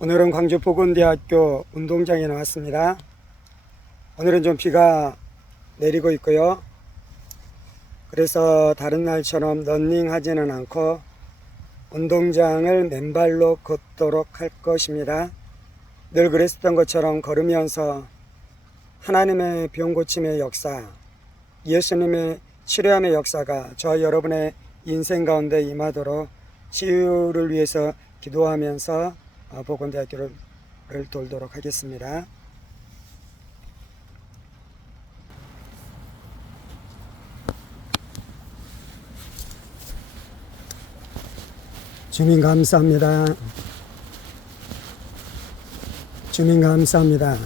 오늘은 광주 보건대학교 운동장에 나왔습니다. 오늘은 좀 비가 내리고 있고요. 그래서 다른 날처럼 러닝 하지는 않고 운동장을 맨발로 걷도록 할 것입니다. 늘 그랬었던 것처럼 걸으면서 하나님의 병 고침의 역사, 예수님의 치료함의 역사가 저와 여러분의 인생 가운데 임하도록 치유를 위해서 기도하면서 보건대학교를 돌도록 하겠습니다. 주님 감사합니다. 주님 감사합니다.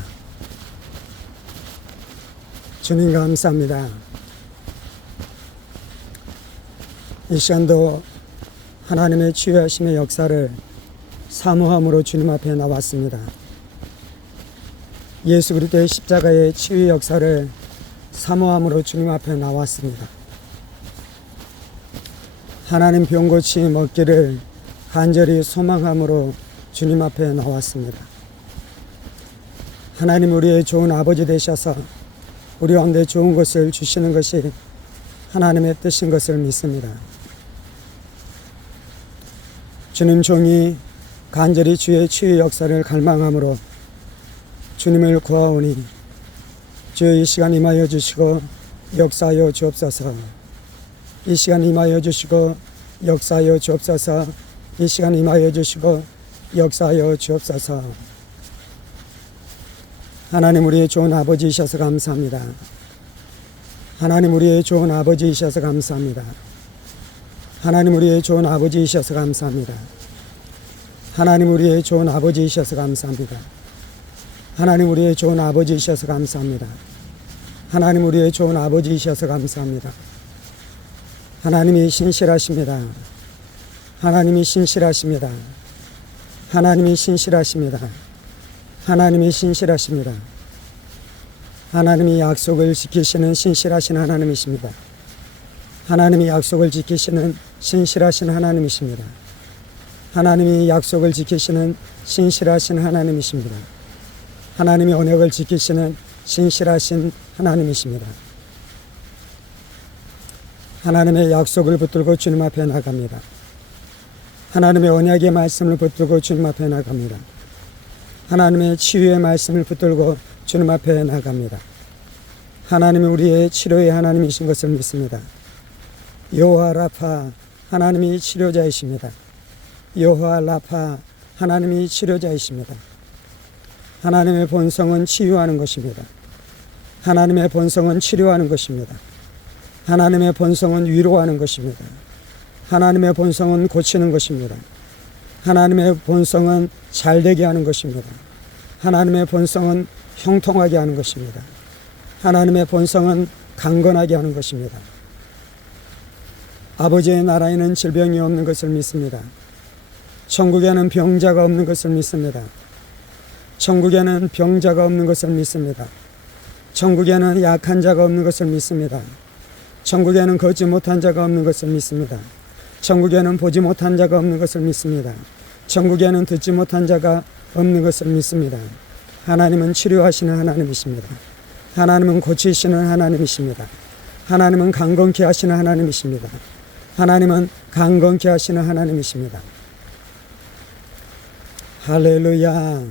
주님 감사합니다. 이 시간도 하나님의 치유하심의 역사를 사모함으로 주님 앞에 나왔습니다. 예수 그리스도의 십자가의 치유 역사를 사모함으로 주님 앞에 나왔습니다. 하나님 병 고침 얻기를 간절히 소망함으로 주님 앞에 나왔습니다. 하나님 우리의 좋은 아버지 되셔서 우리 가운데 좋은 것을 주시는 것이 하나님의 뜻인 것을 믿습니다. 주님 종이 간절히 주의 치유 역사를 갈망함으로 주님을 구하오니 주여 이 시간 임하여 주시고 역사하여 주옵소서. 이 시간 임하여 주시고 역사하여 주옵소서. 이 시간 임하여 주시고 역사하여 주옵소서. 하나님 우리의 좋은 아버지이셔서 감사합니다. 하나님 우리의 좋은 아버지이셔서 감사합니다. 하나님 우리의 좋은 아버지이셔서 감사합니다. 하나님 우리의 좋은 아버지이셔서 감사합니다. 하나님 우리의 좋은 아버지이셔서 감사합니다. 하나님 우리의 좋은 아버지이셔서 감사합니다. 하나님이 신실하십니다. 하나님이 신실하십니다. 하나님이 신실하십니다. 하나님이 신실하십니다. 하나님이 약속을 지키시는 신실하신 하나님이십니다. 하나님이 약속을 지키시는 신실하신 하나님이십니다. 하나님이 약속을 지키시는 신실하신 하나님이십니다. 하나님이 언약을 지키시는 신실하신 하나님이십니다. 하나님의 약속을 붙들고 주님 앞에 나갑니다. 하나님의 언약의 말씀을 붙들고 주님 앞에 나갑니다. 하나님의 치유의 말씀을 붙들고 주님 앞에 나갑니다. 하나님이 우리의 치료의 하나님이신 것을 믿습니다. 여호와 라파 하나님이 치료자이십니다. 여호와 라파 하나님이 치료자이십니다. 하나님의 본성은 치유하는 것입니다. 하나님의 본성은 치료하는 것입니다. 하나님의 본성은 위로하는 것입니다. 하나님의 본성은 고치는 것입니다. 하나님의 본성은 잘되게 하는 것입니다. 하나님의 본성은 형통하게 하는 것입니다. 하나님의 본성은 강건하게 하는 것입니다. 아버지의 나라에는 질병이 없는 것을 믿습니다. 천국에는 병자가 없는 것을 믿습니다. 천국에는 병자가 없는 것을 믿습니다. 천국에는 약한 자가 없는 것을 믿습니다. 천국에는 걷지 못한 자가 없는 것을 믿습니다. 천국에는 보지 못한 자가 없는 것을 믿습니다. 천국에는 듣지 못한 자가 없는 것을 믿습니다. 하나님은 치료하시는 하나님이십니다. 하나님은 고치시는 하나님이십니다. 하나님은 강건케 하시는 하나님이십니다. 하나님은 강건케 하시는 하나님이십니다. 할렐루야.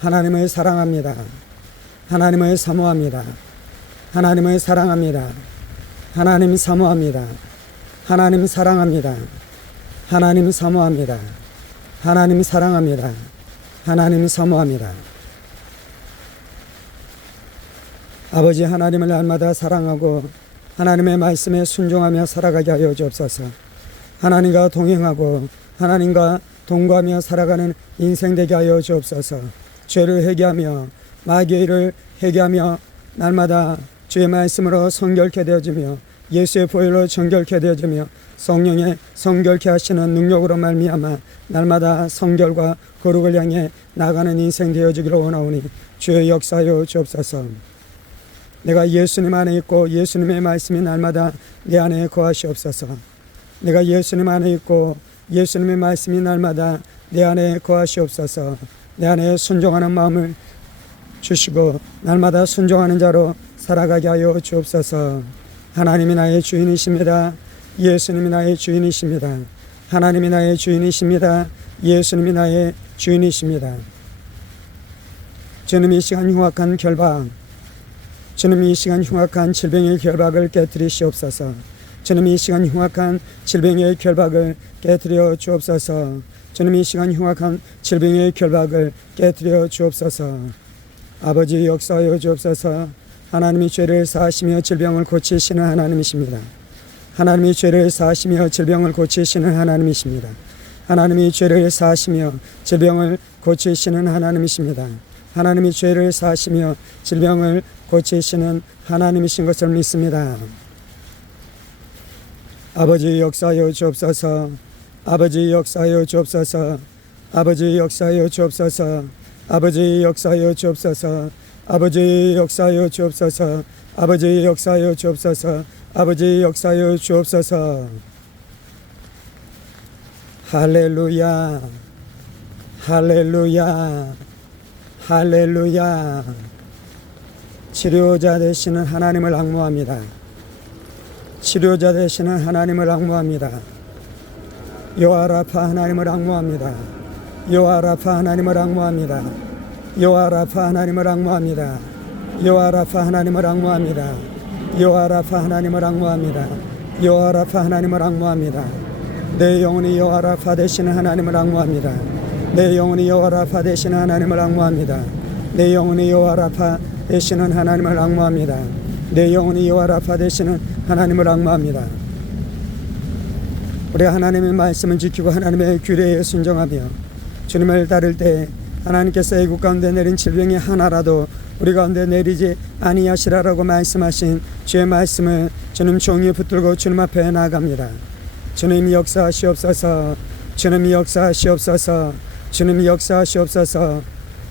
하나님을 사랑합니다. 하나님을 사모합니다. 하나님을 사랑합니다. 하나님 사모합니다. 하나님 사랑합니다. 하나님 사모합니다. 하나님 사랑합니다. 하나님 사모합니다. 아버지 하나님을 날마다 사랑하고 하나님의 말씀에 순종하며 살아가게 하여 주옵소서. 하나님과 동행하고 하나님과 동거하며 살아가는 인생 되게 하여 주옵소서. 죄를 회개하며 마귀의 일을 회개하며 날마다 주의 말씀으로 성결케 되어지며 예수의 보혈로 정결케 되어지며 성령의 성결케 하시는 능력으로 말미암아 날마다 성결과 거룩을 향해 나가는 인생 되어지기를 원하오니 주의 역사하여 주옵소서. 내가 예수님 안에 있고 예수님의 말씀이 날마다 내 안에 거하시옵소서. 내가 예수님 안에 있고 예수님의 말씀이 날마다 내 안에 거하시옵소서. 내 안에 순종하는 마음을 주시고 날마다 순종하는 자로 살아가게 하여 주옵소서. 하나님이 나의 주인이십니다. 예수님이 나의 주인이십니다. 하나님이 나의 주인이십니다. 예수님이 나의 주인이십니다. 주님 이 시간 흉악한 결박, 주님 이 시간 흉악한 질병의 결박을 깨뜨리시옵소서. 주님 이 시간 흉악한 질병의 결박을 깨뜨려 주옵소서. 주님 이 시간 흉악한 질병의 결박을 깨뜨려 주옵소서. 아버지 역사하여 주옵소서. 하나님이 죄를 사하시며 질병을 고치시는 하나님이십니다. 하나님이 죄를 사하시며 질병을 고치시는 하나님이십니다. 하나님이 죄를 사하시며 질병을 고치시는 하나님이십니다. 하나님이 죄를 사하시며 질병을 고치시는 하나님이신 것을 믿습니다. 아버지 역사하여 주옵소서. 아버지 역사하여 주옵소서. 아버지 역사하여 주옵소서. 아버지 역사하여 주옵소서. 아버지 역사하여 주옵소서. 아버지 역사하여 주옵소서. 아버지 역사하여 주옵소서. 할렐루야. 할렐루야. 할렐루야. 치료자 되시는 하나님을 앙모합니다. 치료자 되시는 하나님을 앙모합니다. 여호와라파 하나님을 앙모합니다. 여호와라파 하나님을 앙모합니다. 여호와라파 하나님을 앙모합니다. 여호와라파 하나님을 앙모합니다. 여호와라파 하나님을 앙모합니다. 여호와라파 하나님을 앙모합니다. 내 영혼이 여호와라파 되시는 하나님을 앙모합니다. 내 영혼이 여호와라파 되시는 하나님을 앙모합니다. 내 영혼이 여호와라파 되시는 하나님을 앙모합니다. 내 영혼이 여호와라파 되시는 하나님을 앙모합니다. 우리 하나님의 말씀을 지키고 하나님의 규례에 순종하며 주님을 따를 때 하나님께서 애국 가운데 내린 질병이 하나라도 우리 가운데 내리지 아니하시라라고 말씀하신 주의 말씀을 주님 종이 붙들고 주님 앞에 나아갑니다. 주님 역사하시옵소서. 주님 역사하시옵소서. 주님 역사하시옵소서.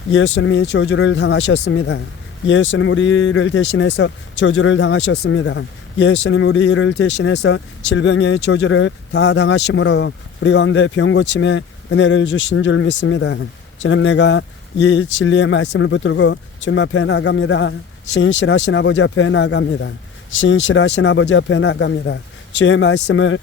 예수님이 저주를 당하셨습니다. 예수님 우리를 대신해서 저주를 당하셨습니다. 예수님 우리를 대신해서 질병의 저주를 다 당하심으로 우리 가운데 병고침의 은혜를 주신 줄 믿습니다. 주님 내가 이 진리의 말씀을 붙들고 주님 앞에 나갑니다. 신실하신 아버지 앞에 나갑니다. 신실하신 아버지 앞에 나갑니다. 주의 말씀을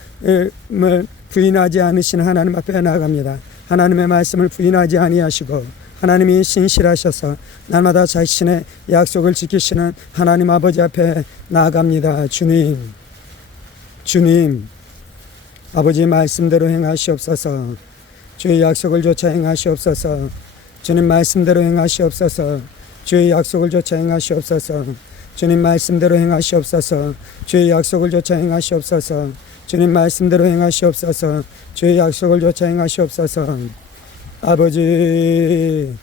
부인하지 않으신 하나님 앞에 나갑니다. 하나님의 말씀을 부인하지 아니하시고 하나님이 신실하셔서 날마다 자신의 약속을 지키시는 하나님 아버지 앞에 나아갑니다. 주님 아버지 말씀대로 행하시옵소서. 주의 약속을 쫓아 행하시옵소서. 주님 말씀대로 행하시옵소서. 주의 약속을 쫓아 행하시옵소서. 주님 말씀대로 행하시옵소서. 주의 약속을 쫓아 행하시옵소서. 주님 말씀대로 행하시옵소서. 주의 약속을 쫓아 행하시옵소서. 아버지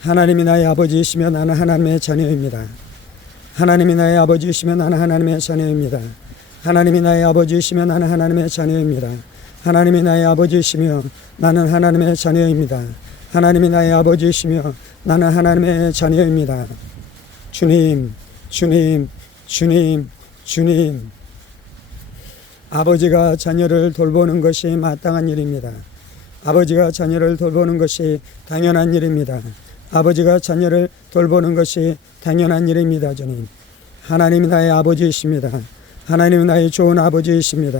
하나님이 나의 아버지이시며 나는 하나님의 자녀입니다. 하나님이 나의 아버지이시며 나는 하나님의 자녀입니다. 하나님이 나의 아버지이시며 나는 하나님의 자녀입니다. 하나님이 나의 아버지이시며 나는 하나님의 자녀입니다. 하나님이 나의 아버지이시며 나는 하나님의 자녀입니다. 주님 아버지가 자녀를 돌보는 것이 마땅한 일입니다. 아버지가 자녀를 돌보는 것이 당연한 일입니다. 아버지가 자녀를 돌보는 것이 당연한 일입니다. 주님 하나님이 나의 아버지이십니다. 하나님이 나의 좋은 아버지이십니다.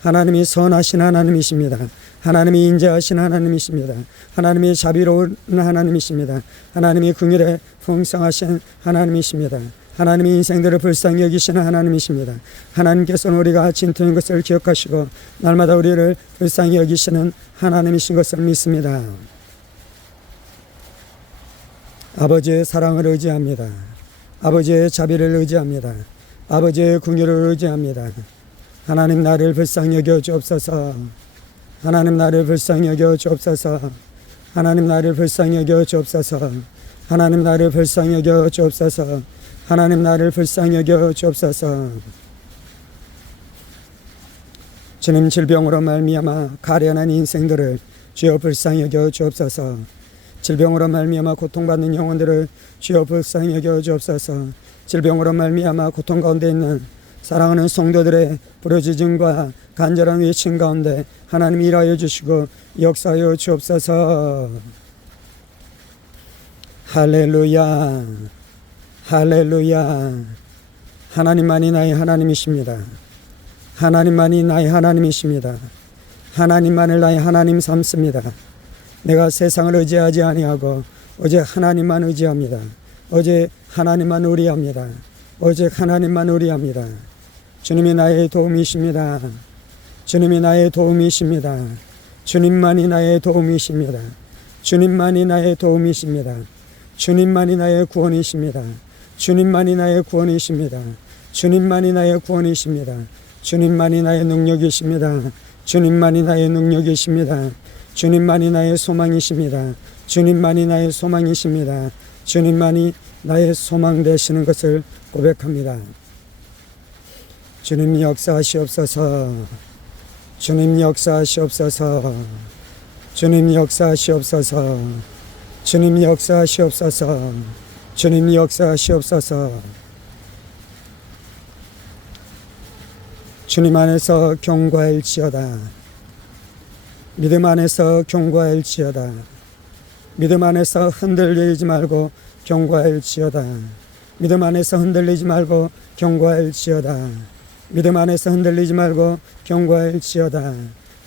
하나님이 선하신 하나님이십니다. 하나님이 인자하신 하나님이십니다. 하나님이 자비로운 하나님이십니다. 하나님이 긍휼에 풍성하신 하나님이십니다. 하나님이 인생들을 불쌍히 여기시는 하나님이십니다. 하나님께서는 우리가 진토인 것을 기억하시고 날마다 우리를 불쌍히 여기시는 하나님이신 것을 믿습니다. 아버지의 사랑을 의지합니다. 아버지의 자비를 의지합니다. 아버지의 긍휼을 의지합니다. 하나님 나를 불쌍히 여겨 주옵소서. 하나님 나를 불쌍히 여겨 주옵소서. 하나님 나를 불쌍히 여겨 주옵소서. 하나님 나를 불쌍히 여겨 주옵소서. 하나님 나를 불쌍히 여겨 주옵소서. 주님 질병으로 말미암아 가련한 인생들을 주여 불쌍히 여겨 주옵소서. 질병으로 말미암아 고통받는 영혼들을 주여 불쌍히 여겨 주옵소서. 질병으로 말미암아 고통 가운데 있는 사랑하는 성도들의 부르짖음과 간절한 외침 가운데 하나님 일하여 주시고 역사하여 주옵소서. 할렐루야, 할렐루야. 하나님만이 나의 하나님이십니다. 하나님만이 나의 하나님이십니다. 하나님만을 나의 하나님 삼습니다. 내가 세상을 의지하지 아니하고 오직 하나님만 의지합니다. 오직 하나님만 의리합니다. 오직 하나님만 의리합니다. 주님이 나의 도움이십니다. 주님이 나의 도움이십니다. 주님만이 나의 도움이십니다. 주님만이 나의 도움이십니다. 주님만이 나의 구원이십니다. 주님만이 나의 구원이십니다. 주님만이 나의 구원이십니다. 주님만이 나의 능력이십니다. 주님만이 나의 능력이십니다. 주님만이 나의 소망이십니다. 주님만이 나의 소망이십니다. 주님만이 나의 소망 되시는 것을 고백합니다. 주님 역사하시옵소서. 주님 역사하시옵소서. 주님 역사하시옵소서. 주님 역사하시옵소서. 주님 역사하시옵소서. 주님 안에서 경고할지어다. 믿음 안에서 경고할지어다. 믿음 안에서 흔들리지 말고 경고할지어다. 믿음 안에서 흔들리지 말고 경고할지어다. 믿음 안에서 흔들리지 말고 경고할지어다.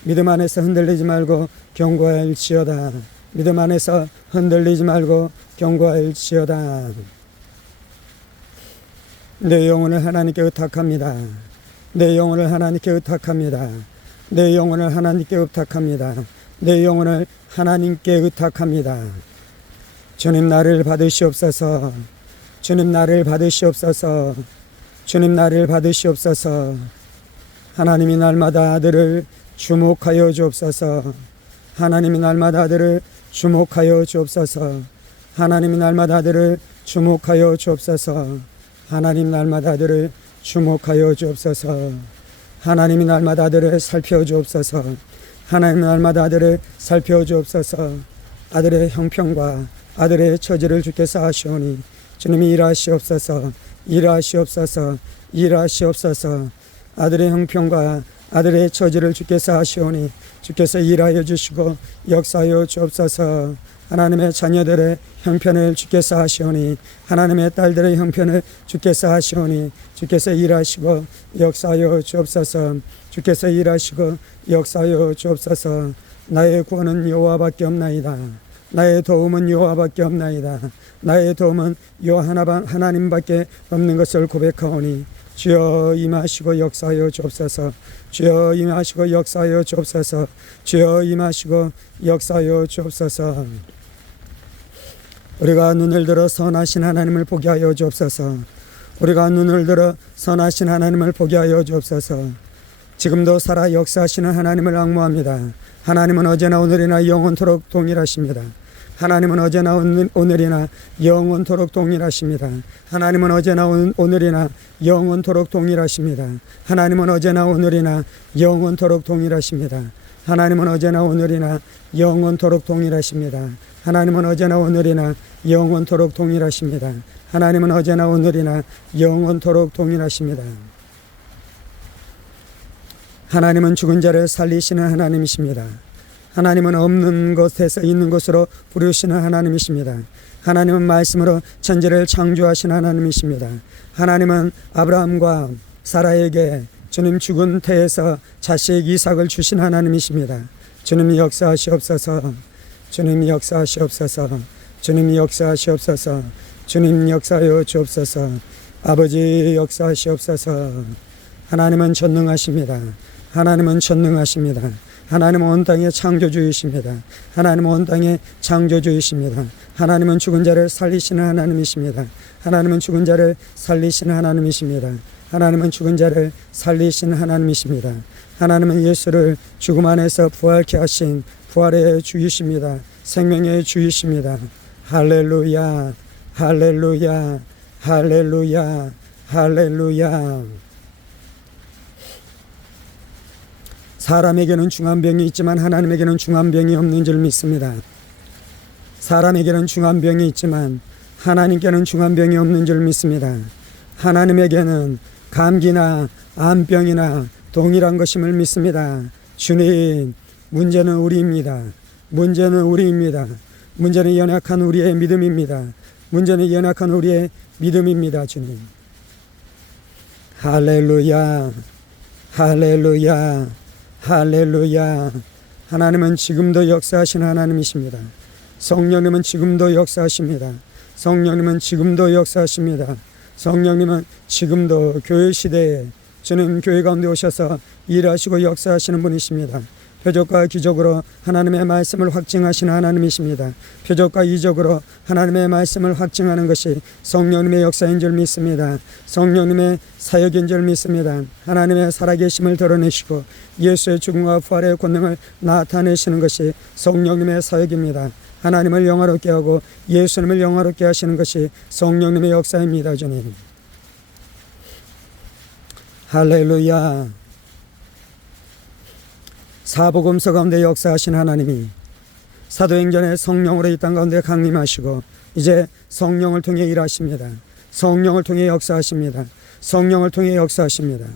믿음 안에서 흔들리지 말고 경고할지어다. 믿음 안에서 흔들리지 말고 경고할지어다. 내 영혼을 하나님께 의탁합니다. 내 영혼을 하나님께 의탁합니다. 내 영혼을 하나님께 의탁합니다. 내 영혼을 하나님께 의탁합니다. 주님 나를 받으시옵소서. 주님 나를 받으시옵소서. 주님 나를 받으시옵소서. 하나님이 날마다 아들을 주목하여 주옵소서. 하나님이 날마다 아들을 주목하여 주옵소서. 하나님이 날마다 아들을 주목하여 주옵소서. 하나님 날마다 아들을 주목하여 주옵소서. 하나님이 날마다 아들을 살펴주옵소서. 하나님 날마다 아들을 살펴주옵소서. 아들의 형편과 아들의 처지를 주께서 아시오니 주님이 일하시옵소서. 일하시옵소서. 일하시옵소서. 아들의 형편과 아들의 처지를 주께서 아시오니 주께서 일하여 주시고 역사하여 주옵소서. 하나님의 자녀들의 형편을 주께서 하시오니 하나님의 딸들의 형편을 주께서 하시오니 주께서 일하시고 역사하여 주옵소서. 주께서 일하시고 역사하여 주옵소서. 나의 구원은 여호와밖에 없나이다. 나의 도움은 여호와밖에 없나이다. 나의 도움은 여호와 하나님밖에 없는 것을 고백하오니 주여 임하시고 역사하여 주옵소서. 주여 임하시고 역사하여 주옵소서. 주여 임하시고 역사하여 주옵소서. 우리가 눈을 들어 선하신 하나님을 보게 하여 주옵소서. 우리가 눈을 들어 선하신 하나님을 보게 하여 주옵소서. 지금도 살아 역사하시는 하나님을 앙모합니다. 하나님은 어제나 오늘이나 영원토록 동일하십니다. 하나님은 어제나 오늘이나 영원토록 동일하십니다. 하나님은 어제나 오늘이나 영원토록 동일하십니다. 하나님은 어제나 오늘이나 영원토록 동일하십니다. 하나님은 어제나 오늘이나 영원토록 동일하십니다. 하나님은 어제나 오늘이나 영원토록 동일하십니다. 하나님은 어제나 오늘이나 영원토록 동일하십니다. 하나님은 죽은 자를 살리시는 하나님이십니다. 하나님은 없는 것에서 있는 것으로 부르시는 하나님이십니다. 하나님은 말씀으로 천지를 창조하신 하나님이십니다. 하나님은 아브라함과 사라에게 주님 죽은 태에서 자식 이삭을 주신 하나님이십니다. 주님이 역사하시옵소서. 주님이 역사하시옵소서. 주님이 역사하시옵소서. 주님 역사하여 주옵소서. 아버지 역사하시옵소서. 하나님은 전능하십니다. 하나님은 전능하십니다. 하나님은 온 땅의 창조주이십니다. 하나님은 온 땅의 창조주이십니다. 하나님은 죽은 자를 살리시는 하나님이십니다. 하나님은 죽은 자를 살리시는 하나님이십니다. 하나님은 죽은 자를 살리시는 하나님이십니다. 하나님은 예수를 죽음 안에서 부활케 하신 부활의 주이십니다. 생명의 주이십니다. 할렐루야, 할렐루야, 할렐루야, 할렐루야. 사람에게는 중한 병이 있지만 하나님에게는 중한 병이 없는 줄 믿습니다. 사람에게는 중한 병이 있지만 하나님께는 중한 병이 없는 줄 믿습니다. 하나님에게는 감기나 암병이나 동일한 것임을 믿습니다. 주님, 문제는 우리입니다. 문제는 우리입니다. 문제는 연약한 우리의 믿음입니다. 문제는 연약한 우리의 믿음입니다. 주님. 할렐루야, 할렐루야, 할렐루야. 하나님은 지금도 역사하시는 하나님이십니다. 성령님은 지금도 역사하십니다. 성령님은 지금도 역사하십니다. 성령님은 지금도 교회 시대에 주님 교회 가운데 오셔서 일하시고 역사하시는 분이십니다. 표적과 기적으로 하나님의 말씀을 확증하시는 하나님이십니다. 표적과 이적으로 하나님의 말씀을 확증하는 것이 성령님의 역사인 줄 믿습니다. 성령님의 사역인 줄 믿습니다. 하나님의 살아계심을 드러내시고 예수의 죽음과 부활의 권능을 나타내시는 것이 성령님의 사역입니다. 하나님을 영화롭게 하고 예수님을 영화롭게 하시는 것이 성령님의 역사입니다. 주님. 할렐루야. 사복음서 가운데 역사하신 하나님이 사도행전의 성령으로 이 땅 가운데 강림하시고 이제 성령을 통해 일하십니다. 성령을 통해 역사하십니다. 성령을 통해 역사하십니다.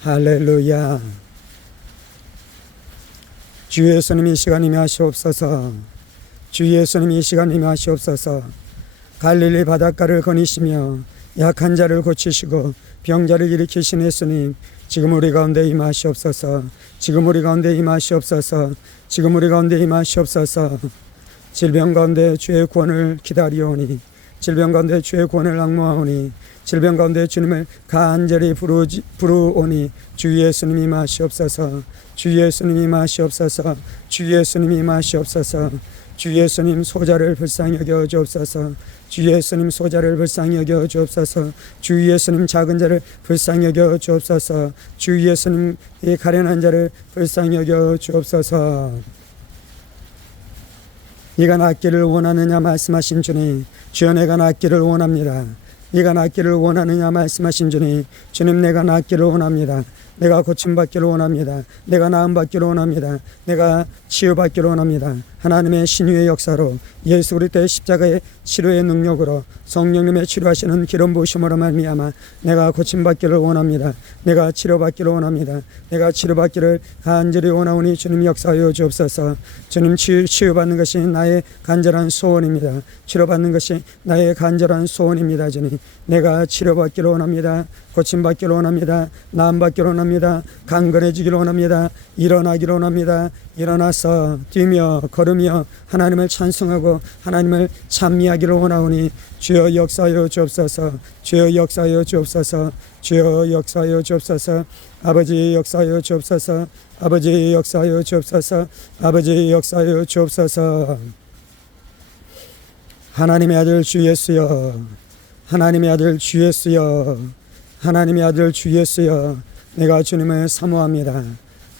할렐루야. 주 예수님이 이 시간 임하시옵소서. 주 예수님이 이 시간 임하시옵소서. 갈릴리 바닷가를 거니시며 약한 자를 고치시고 병자를 일으키신 예수님, 지금 우리 가운데 임하시옵소서. 지금 우리 가운데 임하시옵소서. 지금 우리 가운데 임하시옵소서. 질병 가운데 주의 구원을 기다리오니, 질병 가운데 주의 구원을 앙모하오니, 질병 가운데 주님을 간절히 부르오니 주 예수님 임하시옵소서. 주 예수님 임하시옵소서. 주 예수님 임하시옵소서. 주 예수님 소자를 불쌍히 여겨 주옵소서. 주 예수님 소자를 불쌍히 여겨 주옵소서. 주 예수님 작은 자를 불쌍히 여겨 주옵소서. 주 예수님 이 가련한 자를 불쌍히 여겨 주옵소서. 네가 낫기를 원하느냐 말씀하신 주님, 주여 내가 낫기를 원합니다. 네가 낫기를 원하느냐 말씀하신 주님, 주님 내가 낫기를 원합니다. 내가 고침받기를 원합니다. 내가 나음받기를 원합니다. 내가 치유받기를 원합니다. 하나님의 신유의 역사로 예수 그리스도의 십자가의 치료의 능력으로 성령님의 치료하시는 기름 부으심으로 말미암아 내가 고침받기를 원합니다. 내가 치료받기를 원합니다. 내가 치료받기를 간절히 원하오니 주님 역사하여 주옵소서. 주님 치유받는 것이 나의 간절한 소원입니다. 치료받는 것이 나의 간절한 소원입니다. 주님 내가 치료받기를 원합니다. 고침받기를 원합니다. 나음받기를 원합니다. 강건해지기를 원합니다. 일어나기를 원합니다. 일어나서 뛰며 걸으며 하나님을 찬송하고 하나님을 찬미하기를 원하오니 주여 역사하여 주옵소서. 주여 역사하여 주옵소서. 주여 역사하여 주옵소서. 아버지 역사하여 주옵소서. 아버지 역사하여 주옵소서. 아버지 역사하여 주옵소서. 하나님의 아들 주 예수여, 하나님의 아들 주 예수여, 하나님의 아들 주 예수여, 내가 주님을 사모합니다.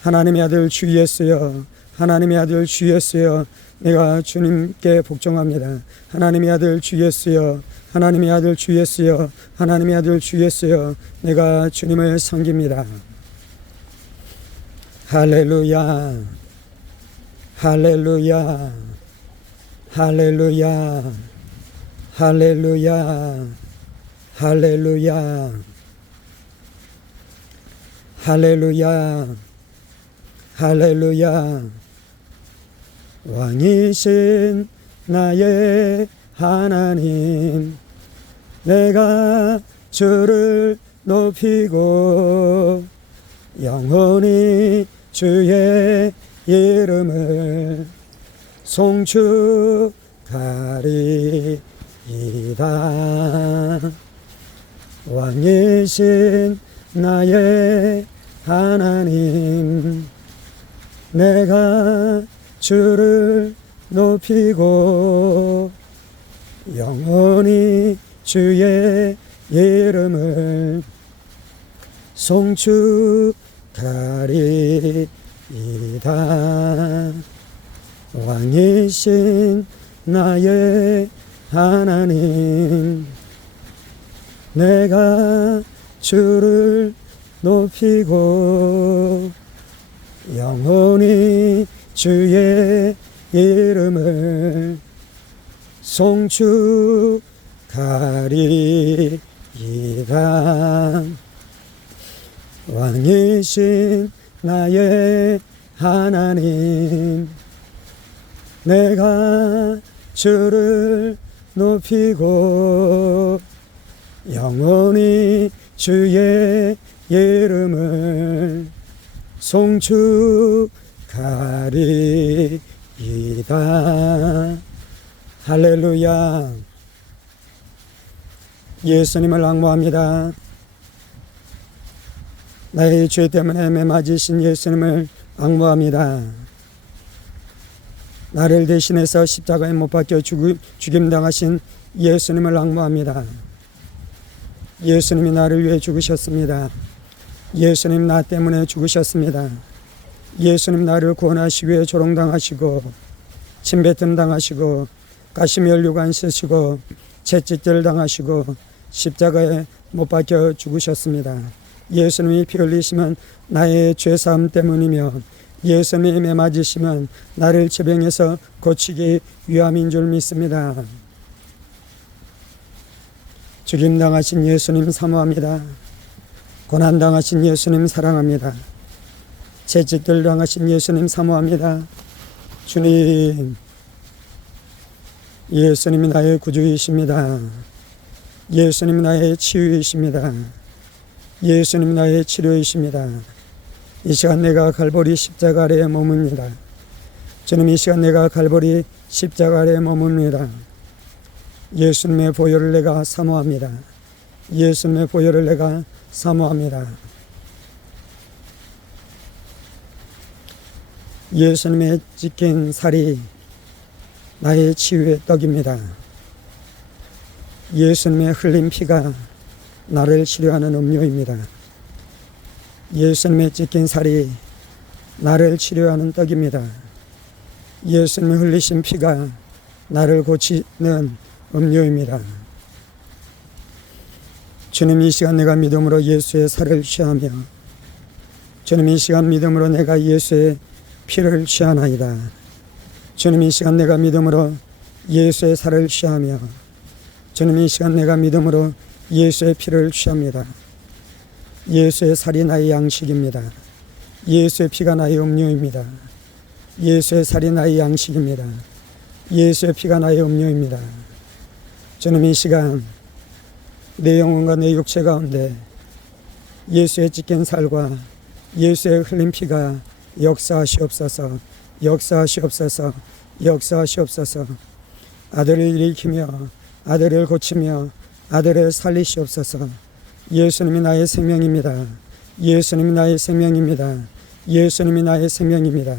하나님의 아들 주 예수여, 하나님의 아들 주 예수여, 내가 주님께 복종합니다. 하나님의 아들 주 예수여, 하나님의 아들 주 예수여, 하나님의 아들 주 예수여, 내가 주님을 섬깁니다. 할렐루야, 할렐루야, 할렐루야, 할렐루야, 할렐루야, 할렐루야, 할렐루야. 왕이신 나의 하나님, 내가 주를 높이고 영원히 주의 이름을 송축하리이다. 왕이신 나의 하나님, 내가 주를 높이고 영원히 주의 이름을 송축하리이다. 왕이신 나의 하나님, 내가 주를 높이고 영원히 주의 이름을 송축하리이다. 왕이신 나의 하나님, 내가 주를 높이고 영원히 주의 이름을 송축하리이다. 할렐루야. 예수님을 앙모합니다. 나의 죄 때문에 매맞으신 예수님을 앙모합니다. 나를 대신해서 십자가에 못 박혀 죽임당하신 예수님을 앙모합니다. 예수님이 나를 위해 죽으셨습니다. 예수님 나 때문에 죽으셨습니다. 예수님 나를 구원하시기 위해 조롱당하시고 침뱉음 당하시고 가시면류관 쓰시고 채찍질 당하시고 십자가에 못 박혀 죽으셨습니다. 예수님이 피 흘리시면 나의 죄사함 때문이며 예수님이 매맞으시면 나를 질병에서 고치기 위함인 줄 믿습니다. 죽임당하신 예수님 사모합니다. 고난당하신 예수님 사랑합니다. 채찍들 당하신 예수님 사모합니다. 주님, 예수님이 나의 구주이십니다. 예수님이 나의 치유이십니다. 예수님이 나의 치료이십니다. 이 시간 내가 갈보리 십자가 아래에 머뭅니다. 주님, 이 시간 내가 갈보리 십자가 아래에 머뭅니다. 예수님의 보혈을 내가 사모합니다. 예수님의 보혈을 내가 사모합니다. 예수님의 찢긴 살이 나의 치유의 떡입니다. 예수님의 흘린 피가 나를 치료하는 음료입니다. 예수님의 찢긴 살이 나를 치료하는 떡입니다. 예수님의 흘리신 피가 나를 고치는 음료입니다. 주님, 이 시간 내가 믿음으로 예수의 살을 취하며 주님, 이 시간 믿음으로 내가 예수의 피를 취하나이다. 주님, 이 시간 내가 믿음으로 예수의 살을 취하며 주님, 이 시간 내가 믿음으로 예수의 피를 취합니다. 예수의 살이 나의 양식입니다. 예수의 피가 나의 음료입니다. 예수의 살이 나의 양식입니다. 예수의 피가 나의 음료입니다. 주님, 이 시간 내 영혼과 내 육체 가운데 예수의 찢긴 살과 예수의 흘린 피가 역사하시옵소서. 역사하시옵소서. 역사하시옵소서. 아들을 일으키며 아들을 고치며 아들을 살리시옵소서. 예수님이 나의 생명입니다. 예수님이 나의 생명입니다. 예수님이 나의 생명입니다.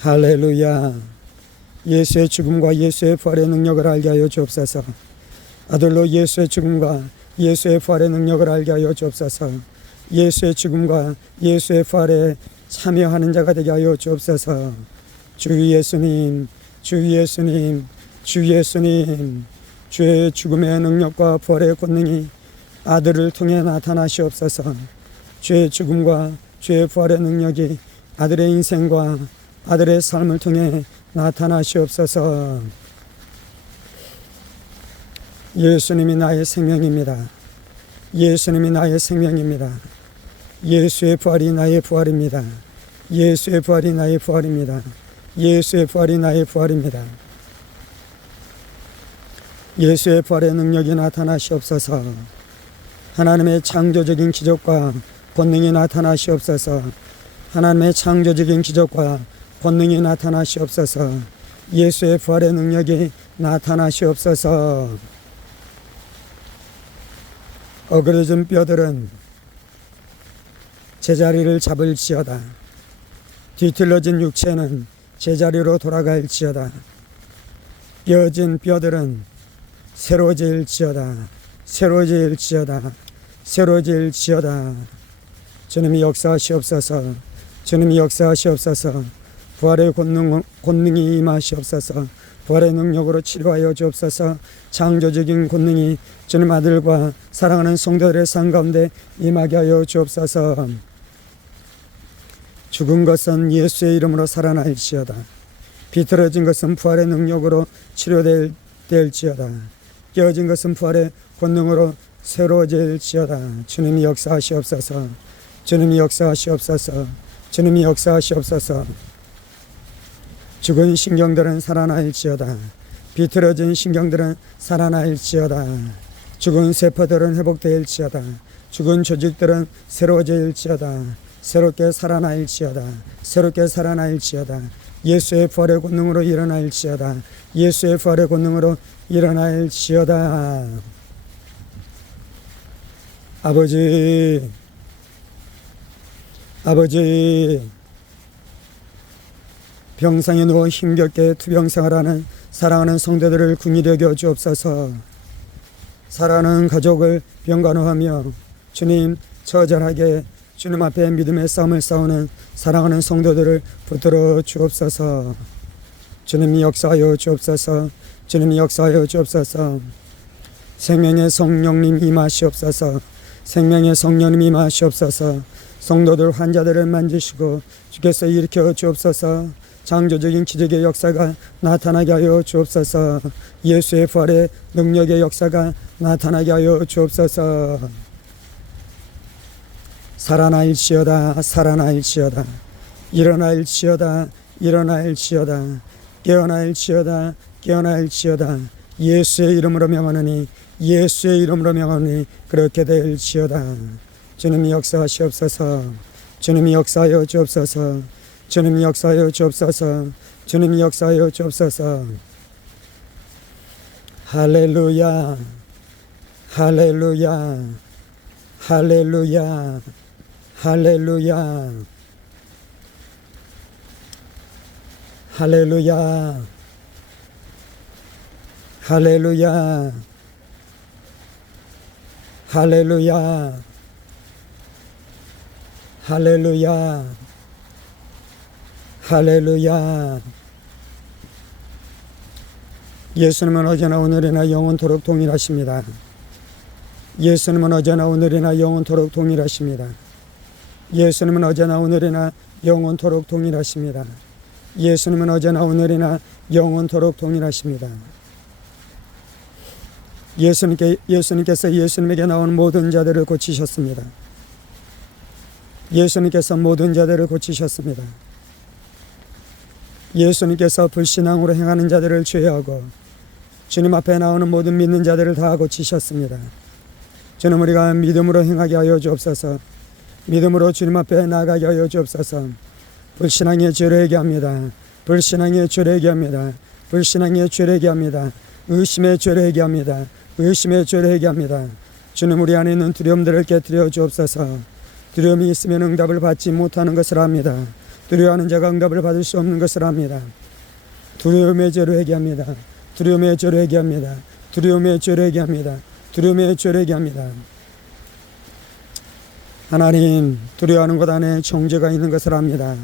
할렐루야. 예수의 죽음과 예수의 부활의 능력을 알게 하여 주옵소서. 아들로 예수의 죽음과 예수의 부활의 능력을 알게 하여 주옵소서. 예수의 죽음과 예수의 부활에 참여하는 자가 되게 하여 주옵소서. 주 예수님, 주 예수님, 주 예수님, 주의 죽음의 능력과 부활의 권능이 아들을 통해 나타나시옵소서. 주의 죽음과 주의 부활의 능력이 아들의 인생과 아들의 삶을 통해 나타나시옵소서. 예수님이 나의 생명입니다. 예수님이 나의 생명입니다. 예수의 부활이 나의 부활입니다. 예수의 부활이 나의 부활입니다. 예수의 부활이 나의 부활입니다. 예수의 부활의 능력이 나타나시옵소서. 하나님의 창조적인 기적과 권능이 나타나시옵소서. 하나님의 창조적인 기적과 권능이 나타나시옵소서. 예수의 부활의 능력이 나타나시옵소서. 어그러진 뼈들은 제자리를 잡을지어다. 뒤틀러진 육체는 제자리로 돌아갈지어다. 뼈진 뼈들은 새로질지어다. 새로질지어다. 새로질지어다. 주님이 역사하시옵소서. 주님이 역사하시옵소서. 부활의 권능이 임하시옵소서. 부활의 능력으로 치료하여 주옵소서. 창조적인 권능이 주님 아들과 사랑하는 성도들의 삶 가운데 임하게 하여 주옵소서. 죽은 것은 예수의 이름으로 살아날지어다. 비틀어진 것은 부활의 능력으로 치료될지어다. 깨어진 것은 부활의 권능으로 새로워질지어다. 주님이 역사하시옵소서. 주님이 역사하시옵소서. 주님이 역사하시옵소서. 죽은 신경들은 살아날지어다. 비틀어진 신경들은 살아날지어다. 죽은 세포들은 회복될지어다. 죽은 조직들은 새로워질지어다. 새롭게 살아날지어다. 새롭게 살아날지어다. 예수의 부활의 권능으로 일어날지어다. 예수의 부활의 권능으로 일어날지어다. 아버지, 아버지, 병상에 누워 힘겹게 투병생활하는 사랑하는 성도들을 긍휼히 여겨 주옵소서. 사랑하는 가족을 병간호하며 주님 처절하게 주님 앞에 믿음의 싸움을 싸우는 사랑하는 성도들을 붙들어 주옵소서. 주님이 역사하여 주옵소서. 주님이 역사하여 주옵소서. 생명의 성령님 임하시옵소서. 생명의 성령님 임하시옵소서. 성도들 환자들을 만지시고 주께서 일으켜 주옵소서. 창조적인 기적의 역사가 나타나게 하여 주옵소서. 예수의 부활의 능력의 역사가 나타나게 하여 주옵소서. 살아날지어다. 살아날지어다. 일어날지어다. 일어날지어다. 깨어날지어다. 깨어날지어다. 예수의 이름으로 명하노니 예수의 이름으로 명하노니 그렇게 될지어다. 주님이 역사하시옵소서. 주님이 역사하여 주옵소서. 주님이 역사하여 주옵소서. 주님이 역사하여 주옵소서. 할렐루야. 할렐루야. 할렐루야. 할렐루야. 할렐루야. 할렐루야. 할렐루야. 할렐루야. 할렐루야. 예수님은 어제나 오늘이나 영원토록 동일하십니다. 예수님은 어제나 오늘이나 영원토록 동일하십니다. 예수님은 어제나 오늘이나 영원토록 동일하십니다. 예수님은 어제나 오늘이나 영원토록 동일하십니다. 예수님께서 예수님에게 나온 모든 자들을 고치셨습니다. 예수님께서 모든 자들을 고치셨습니다. 예수님께서 불신앙으로 행하는 자들을 제외하고 주님 앞에 나오는 모든 믿는 자들을 다 고치셨습니다. 주님, 우리가 믿음으로 행하게 하여 주옵소서. 믿음으로 주님 앞에 나가게 하여 주옵소서. 불신앙의 죄를 회개합니다. 불신앙의 죄를 회개합니다. 불신앙의 죄를 회개합니다. 의심의 죄를 회개합니다. 의심의 죄를 회개합니다. 주님, 우리 안에 있는 두려움들을 깨뜨려 주옵소서. 두려움이 있으면 응답을 받지 못하는 것을 압니다. 두려워하는 자가 응답을 받을 수 없는 것을 압니다. 두려움의 죄를 회개합니다. 두려움의 죄를 회개합니다. 두려움의 죄를 회개합니다. 두려움의 죄를 회개합니다. 하나님, 두려워하는 것 안에 정죄가 있는 것을 압니다.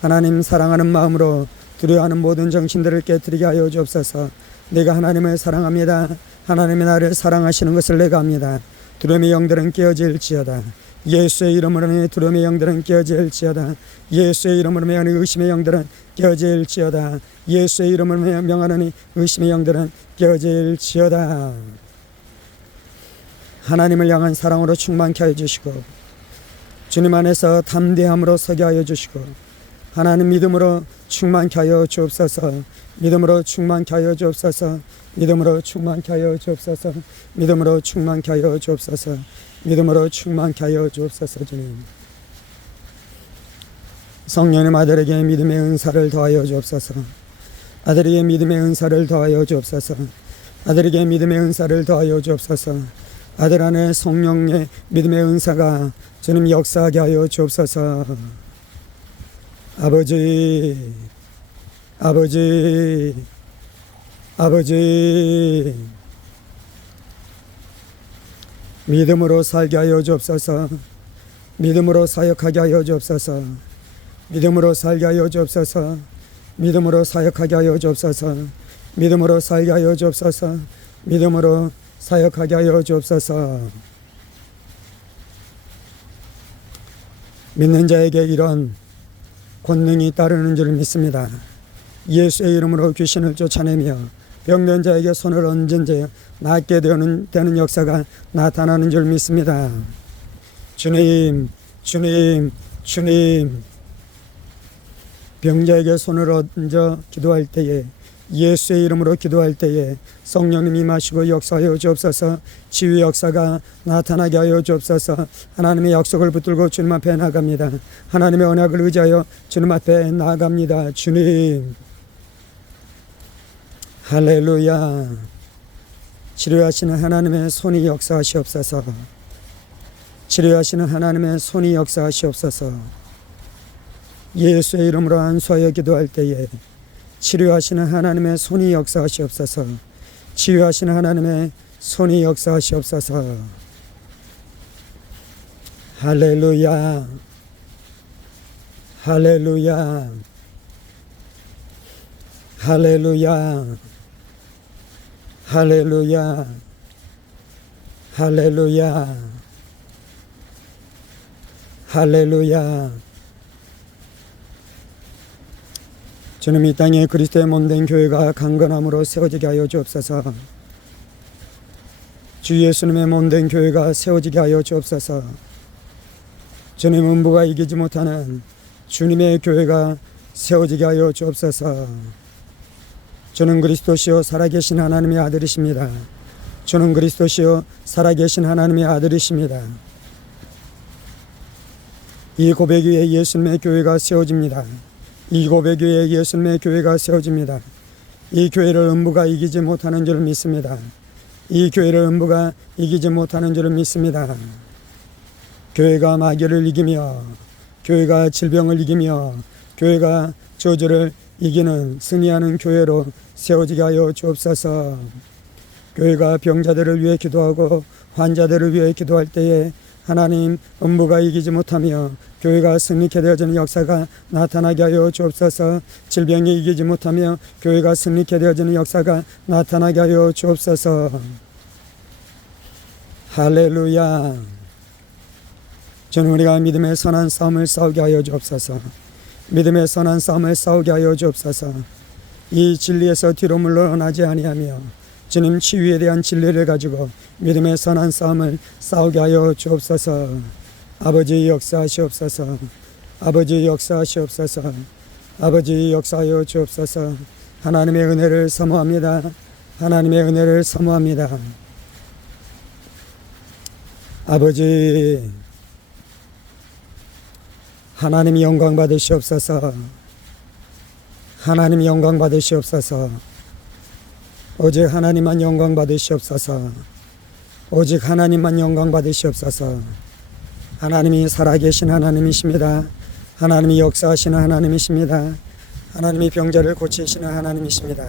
하나님, 사랑하는 마음으로 두려워하는 모든 정신들을 깨뜨리게 하여 주옵소서. 내가 하나님을 사랑합니다. 하나님이 나를 사랑하시는 것을 내가 압니다. 두려움의 영들은 깨어질지어다. 예수의 이름으로 두려움의 영들은 깨어질지어다. 예수의 이름으로 명하는 의심의 영들은 깨어질지어다. 예수의 이름으로 명하는 의심의 영들은 깨어질지어다. 하나님을 향한 사랑으로 충만케 하여 주시고 주님 안에서 담대함으로 서게 하여 주시고 하나님 믿음으로 충만케 하여 주옵소서. 믿음으로 충만케 하여 주옵소서. 믿음으로 충만케 하여 주옵소서. 믿음으로 충만케 하여 주옵소서. 믿음으로 충만케 하여 주옵소서. 주님, 성령님 아들에게 믿음의 은사를 더하여 주옵소서. 아들에게 믿음의 은사를 더하여 주옵소서. 아들에게 믿음의 은사를 더하여 주옵소서. 아들 안에 성령의 믿음의 은사가 주님 역사하게 하여 주옵소서. 아버지, 아버지, 아버지, 믿음으로 살게 하여 주옵소서. 믿음으로 사역하게 하여 주옵소서. 믿음으로 살게 하여 주옵소서. 믿음으로 사역하게 하여 주옵소서. 믿음으로 살게 하여 주옵소서. 믿음으로 사역하게 하여 주옵소서. 믿는 자에게 이런 권능이 따르는 줄 믿습니다. 예수의 이름으로 귀신을 쫓아내며 병든 자에게 손을 얹은 자 낫게 되는 역사가 나타나는 줄 믿습니다. 주님, 주님, 주님. 병자에게 손을 얹어 기도할 때에, 예수의 이름으로 기도할 때에 성령님 임하시고 역사하여 주옵소서. 치유 역사가 나타나게 하여 주옵소서. 하나님의 약속을 붙들고 주님 앞에 나갑니다. 하나님의 언약을 의지하여 주님 앞에 나갑니다. 주님, 할렐루야. 치료하시는 하나님의 손이 역사하시옵소서. 치료하시는 하나님의 손이 역사하시옵소서. 예수의 이름으로 안수하여 기도할 때에 치료하시는 하나님의 손이 역사하시옵소서. 치유하시는 하나님의 손이 역사하시옵소서. 할렐루야. 할렐루야. 할렐루야. 할렐루야. 할렐루야. 할렐루야. 주님, 이 땅에 그리스도의 몸된 교회가 강건함으로 세워지게 하여 주옵소서. 주 예수님의 몸된 교회가 세워지게 하여 주옵소서. 주님, 음부가 이기지 못하는 주님의 교회가 세워지게 하여 주옵소서. 주는 그리스도시요 살아계신 하나님의 아들이십니다. 주는 그리스도시요 살아계신 하나님의 아들이십니다. 이 고백 위에 예수님의 교회가 세워집니다. 이 고백 위에 예수님의 교회가 세워집니다. 이 교회를 음부가 이기지 못하는 줄 믿습니다. 이 교회를 음부가 이기지 못하는 줄 믿습니다. 교회가 마귀를 이기며, 교회가 질병을 이기며, 교회가 저주를 이기는 승리하는 교회로 세워지게 하여 주옵소서. 교회가 병자들을 위해 기도하고 환자들을 위해 기도할 때에 하나님, 음부가 이기지 못하며 교회가 승리케 되어지는 역사가 나타나게 하여 주옵소서. 질병이 이기지 못하며 교회가 승리케 되어지는 역사가 나타나게 하여 주옵소서. 할렐루야. 저는 우리가 믿음의 선한 싸움을 싸우게 하여 주옵소서. 믿음의 선한 싸움을 싸우게 하여 주옵소서. 이 진리에서 뒤로 물러나지 아니하며 주님 치유에 대한 진리를 가지고 믿음의 선한 싸움을 싸우게 하여 주옵소서. 아버지 역사하시옵소서. 아버지 역사하시옵소서. 아버지 역사하여 주옵소서. 하나님의 은혜를 사모합니다. 하나님의 은혜를 사모합니다. 아버지, 하나님 영광 받으시옵소서. 하나님 영광 받으시옵소서. 오직 하나님만 영광 받으시옵소서. 오직 하나님만 영광 받으시옵소서. 하나님이 살아계신 하나님이십니다. 하나님이 역사하시는 하나님이십니다. 하나님이 병자를 고치시는 하나님이십니다.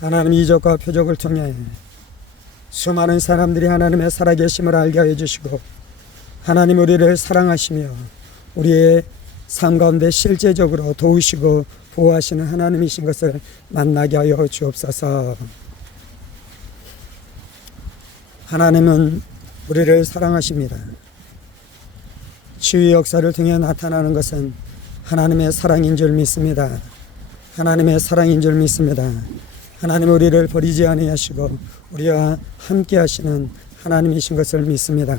하나님이 이적과 표적을 통해 수많은 사람들이 하나님의 살아계심을 알게 하여 주시고 하나님 우리를 사랑하시며 우리의 삶 가운데 실제적으로 도우시고 보호하시는 하나님이신 것을 만나게 하여 주옵소서. 하나님은 우리를 사랑하십니다. 치유의 역사를 통해 나타나는 것은 하나님의 사랑인 줄 믿습니다. 하나님의 사랑인 줄 믿습니다. 하나님 우리를 버리지 아니하시고 우리와 함께 하시는 하나님이신 것을 믿습니다.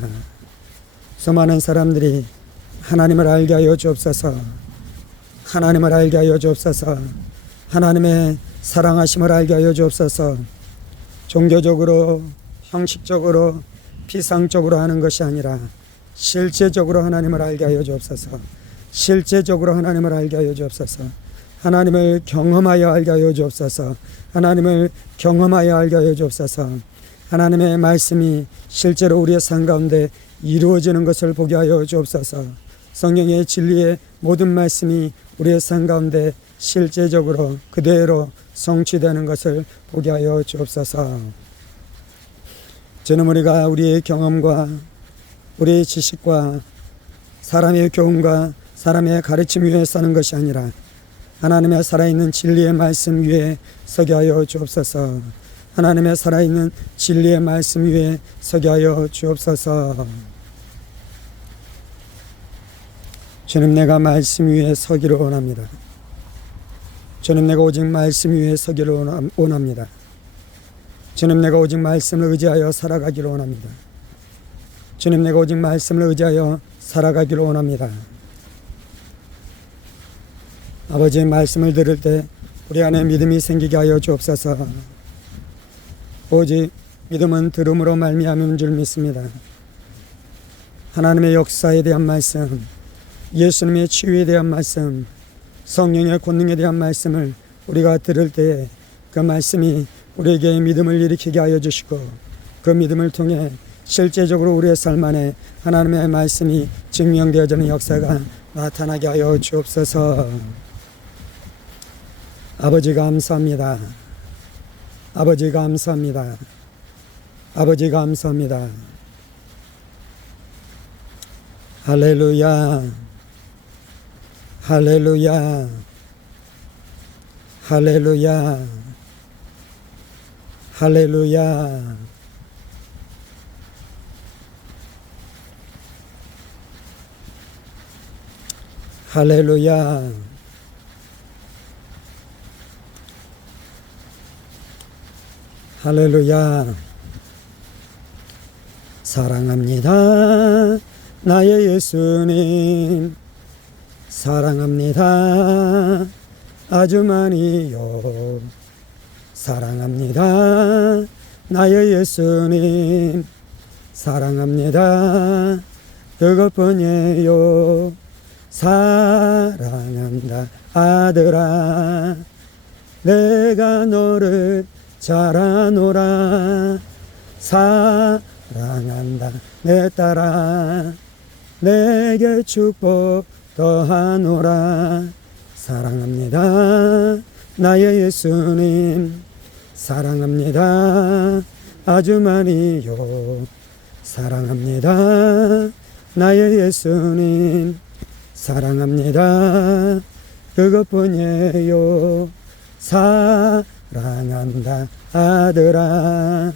수많은 사람들이 하나님을 알게 하여 주옵소서. 하나님을 알게 하여 주옵소서. 하나님의 사랑하심을 알게 하여 주옵소서. 종교적으로, 형식적으로, 피상적으로 하는 것이 아니라 실제적으로 하나님을 알게 하여 주옵소서. 실제적으로 하나님을 알게 하여 주옵소서. 하나님을 경험하여 알게 하여 주옵소서. 하나님을 경험하여 알게 하여 주옵소서. 하나님의 말씀이 실제로 우리의 삶 가운데 이루어지는 것을 보게 하여 주옵소서. 성령의 진리의 모든 말씀이 우리의 삶 가운데 실제적으로 그대로 성취되는 것을 보게 하여 주옵소서. 저는 우리가 우리의 경험과 우리의 지식과 사람의 교훈과 사람의 가르침 위에 사는 것이 아니라 하나님의 살아있는 진리의 말씀 위에 서게 하여 주옵소서. 하나님의 살아있는 진리의 말씀 위에 서게 하여 주옵소서. 주님, 내가 말씀 위에 서기를 원합니다. 주님, 내가 오직 말씀 위에 서기를 원합니다. 주님, 내가 오직 말씀을 의지하여 살아가기를 원합니다. 주님, 내가 오직 말씀을 의지하여 살아가기를 원합니다. 아버지의 말씀을 들을 때 우리 안에 믿음이 생기게 하여 주옵소서. 오직 믿음은 들음으로 말미암은 줄 믿습니다. 하나님의 역사에 대한 말씀, 예수님의 치유에 대한 말씀, 성령의 권능에 대한 말씀을 우리가 들을 때에 그 말씀이 우리에게 믿음을 일으키게 하여 주시고, 그 믿음을 통해 실제적으로 우리의 삶 안에 하나님의 말씀이 증명되어지는 역사가 나타나게 하여 주옵소서. 아버지 감사합니다. 아버지 감사합니다. 아버지 감사합니다. 할렐루야. 할렐루야. 할렐루야. 할렐루야. 할렐루야. 할렐루야. 사랑합니다. 나의 예수님. 사랑합니다. 아주 많이요. 사랑합니다. 나의 예수님. 사랑합니다. 그것뿐이에요. 사랑한다 아들아, 내가 너를 잘 아노라. 사랑한다 내 딸아, 내게 축복 더하노라. 사랑합니다 나의 예수님. 사랑합니다 아주 많이요. 사랑합니다 나의 예수님. 사랑합니다 그것뿐이에요. 사랑한다 아들아,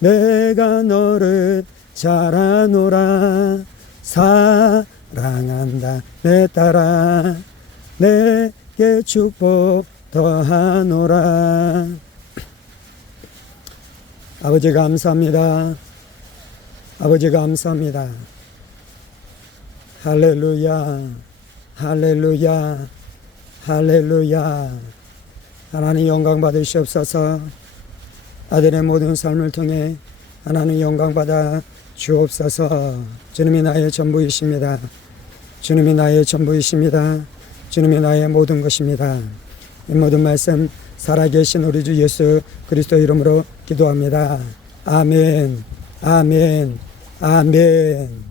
내가 너를 잘 아노라. 사랑한다 내 딸아, 내게 축복 더하노라. 아버지 감사합니다. 아버지 감사합니다. 할렐루야. 할렐루야. 할렐루야. 하나님 영광 받으시옵소서. 아들의 모든 삶을 통해 하나님 영광 받아 주옵소서. 주님이 나의 전부이십니다. 주님이 나의 전부이십니다. 주님이 나의 모든 것입니다. 이 모든 말씀 살아계신 우리 주 예수 그리스도 이름으로 기도합니다. 아멘. 아멘. 아멘.